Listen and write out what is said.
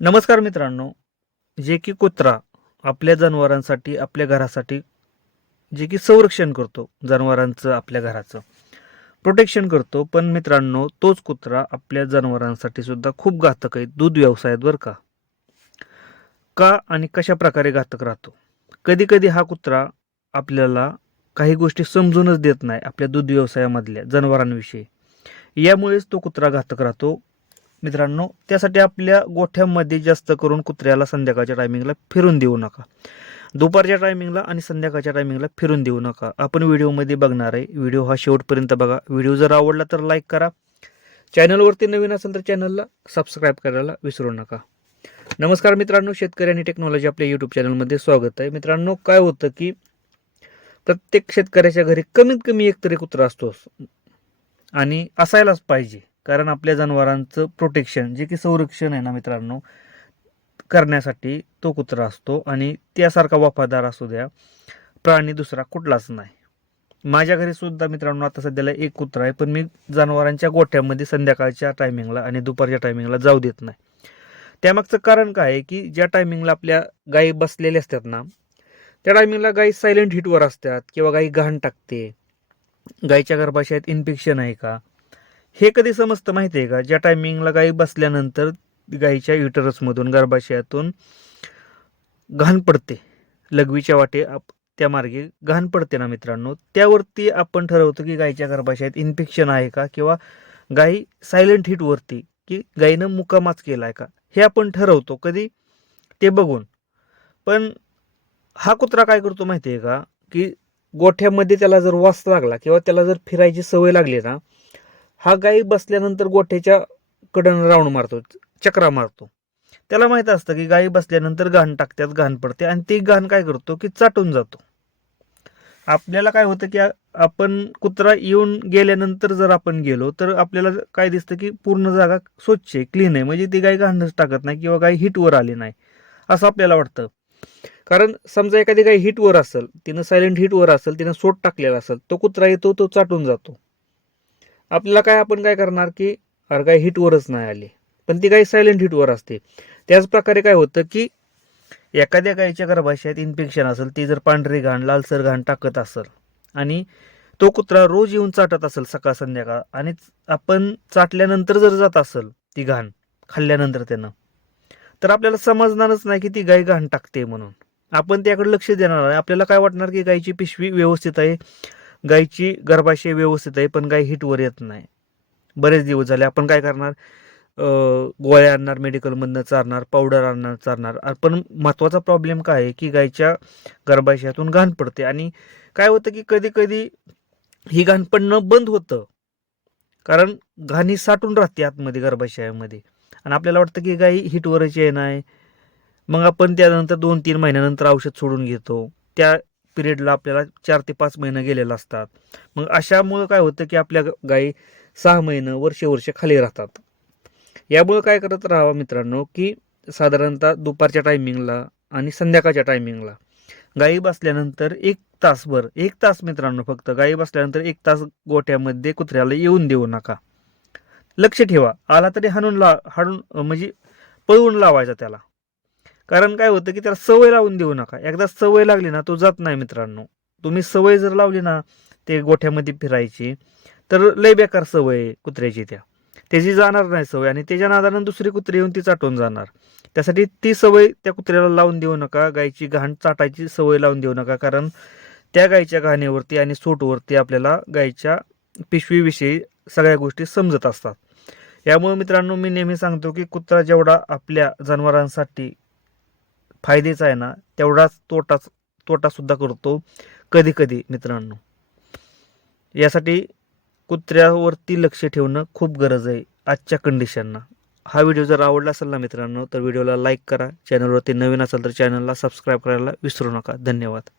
नमस्कार मित्रांनो जे की कुत्रा आपल्या जनावरांसाठी आपल्या घरासाठी जे की संरक्षण करतो जनावरांचं आपल्या घराचं. प्रोटेक्शन करतो पण मित्रांनो तोच कुत्रा आपल्या जनावरांसाठी सुद्धा खूप घातक आहे दूध व्यवसायात बरं का. का आणि कशा प्रकारे घातक राहतो? कधी कधी हा कुत्रा आपल्याला काही गोष्टी समजूनच देत नाही आपल्या दूध व्यवसायामधल्या जनावरांविषयी. यामुळेच तो कुत्रा घातक राहतो मित्रांनो त्यासाठी आपल्या गोठ्यामध्ये जास्त करून कुत्र्याला संध्याकाळच्या टायमिंगला फिरून देऊ नका. दुपारच्या टायमिंगला आणि संध्याकाळच्या टायमिंगला फिरून देऊ नका. आपण व्हिडिओमध्ये बघणार आहे. व्हिडिओ हा शेवटपर्यंत बघा. व्हिडिओ जर आवडला तर लाईक करा. चॅनलवरती नवीन असेल तर चॅनलला सबस्क्राईब करायला विसरू नका. नमस्कार मित्रांनो शेतकरी आणि टेक्नॉलॉजी आपल्या यूट्यूब चॅनलमध्ये स्वागत आहे. मित्रांनो काय होतं की प्रत्येक शेतकऱ्याच्या घरी कमीत कमी एक तरी कुत्रा असतो. आणि असायलाच पाहिजे. कारण आपल्या जनावरांचं प्रोटेक्शन जे की संरक्षण आहे ना मित्रांनो करण्यासाठी तो कुत्रा असतो आणि त्यासारखा वफादार असू द्या प्राणी दुसरा कुठलाच नाही. माझ्या घरी सुद्धा मित्रांनो आता सध्याला एक कुत्रा आहे पण मी जनावरांच्या गोठ्यामध्ये संध्याकाळच्या टायमिंगला आणि दुपारच्या टायमिंगला जाऊ देत नाही. त्यामागचं कारण काय आहे की ज्या टायमिंगला आपल्या गायी बसलेल्या असतात ना त्या टायमिंगला गायी सायलेंट हिटवर असतात किंवा गायी घाण टाकते. गायीच्या गर्भाशयात इन्फेक्शन आहे का? हे कधी समजतं माहिती आहे का? ज्या टायमिंगला गाई बसल्यानंतर गाईच्या युटरसमधून गर्भाशयातून घाण पडते. लघवीच्या वाटे आप त्या मार्गे घाण पडते ना मित्रांनो? त्यावरती आपण ठरवतो की गाईच्या गर्भाशयात इन्फेक्शन आहे का? किंवा गाई सायलेंट हिटवरती की गाईनं मुकामाच केला आहे का? हे आपण ठरवतो. कधी? ते बघून. पण हा कुत्रा काय करतो माहिती आहे का? की गोठ्यामध्ये त्याला जर वास लागला किंवा त्याला जर फिरायची सवय लागली ना हा गाई बसल्यानंतर गोठ्याच्या कडन राऊंड मारतो चक्रा मारतो. त्याला माहीत असतं की गाई बसल्यानंतर घाण टाकतात घाण पडते आणि ती घाण काय करतो की चाटून जातो. आपल्याला काय होतं की आपण कुत्रा येऊन गेल्यानंतर जर आपण गेलो तर आपल्याला काय दिसतं की पूर्ण जागा स्वच्छ आहे क्लीन आहे. म्हणजे ती गाय घाणच टाकत नाही किंवा गाय हिटवर आली नाही असं आपल्याला वाटतं. कारण समजा एखादी गाय हिटवर असेल तिनं सायलेंट हिटवर असेल तिनं सोट टाकलेला असेल तो कुत्रा येतो तो चाटून जातो. आपल्याला काय आपण काय करणार की अरे गाय हिटवरच नाही आली. पण ती काही सायलेंट हिटवर असते. त्याचप्रकारे काय होतं की एखाद्या गायीच्या गर्भाशयात इन्फेक्शन असेल ती जर पांढरी घाण लालसर घाण टाकत असेल आणि तो कुत्रा रोज येऊन चाटत असेल सकाळ संध्याकाळ आणि आपण चाटल्यानंतर जर जात असेल ती घाण खाल्ल्यानंतर त्यानं तर आपल्याला समजणारच नाही की ती गाय घाण टाकते म्हणून. आपण त्याकडे लक्ष देणार नाही. आपल्याला काय वाटणार की गायची पिशवी व्यवस्थित आहे? गायची गर्भाशय व्यवस्थित आहे पण गाय हिटवर येत नाही. बरेच दिवस झाले आपण काय करणार? गोळ्या आणणार मेडिकलमधनं चारणार पावडर आणणार चारणार. पण महत्त्वाचा प्रॉब्लेम काय आहे की गायच्या गर्भाशयातून घाण पडते. आणि काय होतं की कधी कधी ही घाण पडणं बंद होतं. कारण घाण ही साठून राहते आतमध्ये गर्भाशयामध्ये. आणि आपल्याला वाटतं की गाई हिटवरच आहे. मग आपण त्यानंतर दोन तीन महिन्यानंतर औषध सोडून घेतो. त्या पिरियडला आपल्याला चार ते पाच महिने गेलेले असतात. मग अशामुळं काय होतं की आपल्या ग- गायी सहा महिनं वर्षे वर्षे खाली राहतात. यामुळं काय करत राहावं मित्रांनो की साधारणतः दुपारच्या टायमिंगला आणि संध्याकाळच्या टायमिंगला गायी बसल्यानंतर एक तासभर एक तास मित्रांनो फक्त गायी बसल्यानंतर एक तास गोठ्यामध्ये कुत्र्याला येऊन देऊ नका. लक्ष ठेवा आला तरी हाणून ला हाणून म्हणजे पळवून लावायचा त्याला. कारण काय होतं की त्याला सवय लावून देऊ नका. एकदा सवय लागली ना तो जात नाही मित्रांनो. तुम्ही सवय जर लावली ना ते गोठ्यामध्ये फिरायची तर लय बेकार सवय आहे कुत्र्याची त्या. त्याची जाणार नाही सवय आणि त्याच्या नादानं दुसरी कुत्री येऊन ती चाटून जाणार. त्यासाठी ती सवय त्या कुत्र्याला लावून देऊ नका गायची घाण चाटायची सवय लावून देऊ नका कारण त्या गायच्या घाणीवरती आणि सूटवरती आपल्याला गायच्या पिशवीविषयी सगळ्या गोष्टी समजत असतात. यामुळे मित्रांनो मी नेहमी सांगतो की कुत्रा जेवढा आपल्या जनावरांसाठी फायद्याचा आहे ना तेवढाच तोटाच तोटासुद्धा करतो कधी कधी मित्रांनो. यासाठी कुत्र्यावरती लक्ष ठेवणं खूप गरज आहे आजच्या कंडिशनना हा व्हिडिओ जर आवडला असेल ना मित्रांनो तर व्हिडिओला लाईक करा. चॅनलवरती नवीन असेल तर चॅनलला सबस्क्राईब करायला विसरू नका. धन्यवाद.